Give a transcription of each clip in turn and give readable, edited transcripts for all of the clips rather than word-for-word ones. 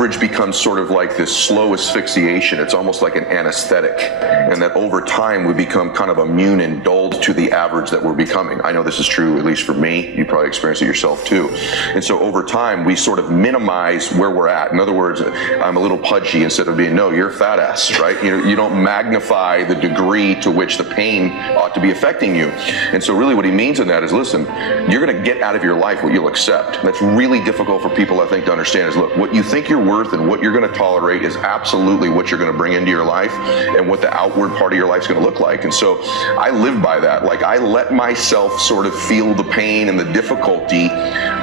Leverage becomes sort of like this slow asphyxiation. It's almost like an anesthetic, and that over time we become kind of immune and dulled to the average that we're becoming. I know this is true, at least for me. You probably experience it yourself too. And so over time we sort of minimize where we're at. In other words, I'm a little pudgy instead of being, no, you're a fat ass, right? You don't magnify the degree to which the pain ought to be affecting you. And so really what he means in that is, listen, you're going to get out of your life what you'll accept. That's really difficult for people, I think, to understand is, look, what you think you're worth and what you're going to tolerate is absolutely what you're going to bring into your life and what the outward part of your life is going to look like. And so I live by that. Like, I let myself sort of feel the pain and the difficulty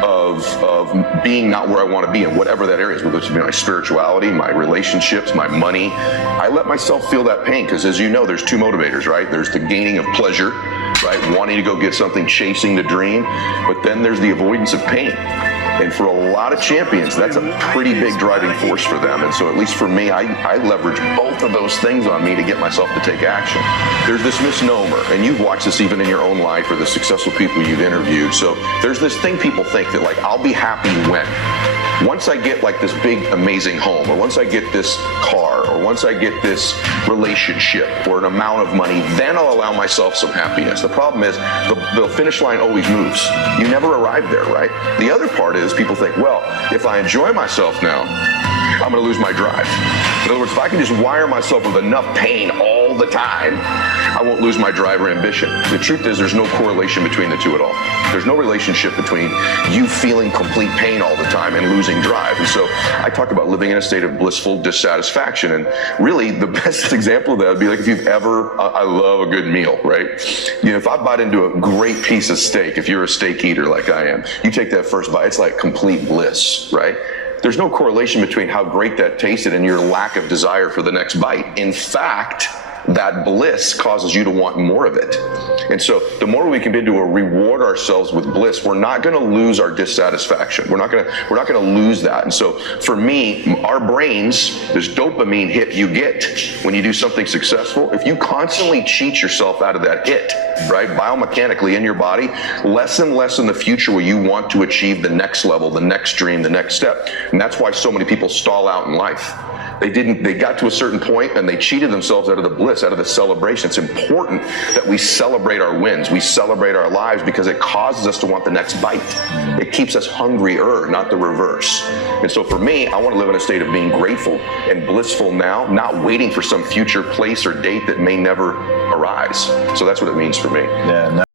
of being not where I want to be in whatever that area is, whether it's my spirituality, my relationships, my money. I let myself feel that pain because, as you know, there's two motivators, right? There's the gaining of pleasure, right? Wanting to go get something, chasing the dream, but then there's the avoidance of pain. And for a lot of champions, that's a pretty big driving force for them. And so at least for me, I leverage both of those things on me to get myself to take action. There's this misnomer, and you've watched this even in your own life or the successful people you've interviewed. So there's this thing people think that, like, I'll be happy when. Once I get like this big, amazing home, or once I get this car, or once I get this relationship or an amount of money, then I'll allow myself some happiness. The problem is the finish line always moves. You never arrive there, right? The other part is people think, well, if I enjoy myself now, I'm going to lose my drive. In other words, if I can just wire myself with enough pain all the time, I won't lose my drive or ambition. The truth is, there's no correlation between the two at all. There's no relationship between you feeling complete pain all the time and losing drive. And so I talk about living in a state of blissful dissatisfaction. And really, the best example of that would be like if you've ever, I love a good meal, right? You know, if I bite into a great piece of steak, if you're a steak eater like I am, you take that first bite, it's like complete bliss, right? There's no correlation between how great that tasted and your lack of desire for the next bite. In fact, that bliss causes you to want more of it. And so the more we can begin to reward ourselves with bliss, we're not going to lose our dissatisfaction. We're not going to lose that. And so for me, our brains, this dopamine hit you get when you do something successful, if you constantly cheat yourself out of that hit, right, biomechanically in your body, less and less in the future will you want to achieve the next level, the next dream, the next step. And that's why so many people stall out in life. They got to a certain point and they cheated themselves out of the bliss, out of the celebration. It's important that we celebrate our wins. We celebrate our lives because it causes us to want the next bite. It keeps us hungrier, not the reverse. And so for me, I want to live in a state of being grateful and blissful now, not waiting for some future place or date that may never arise. So that's what it means for me. Yeah.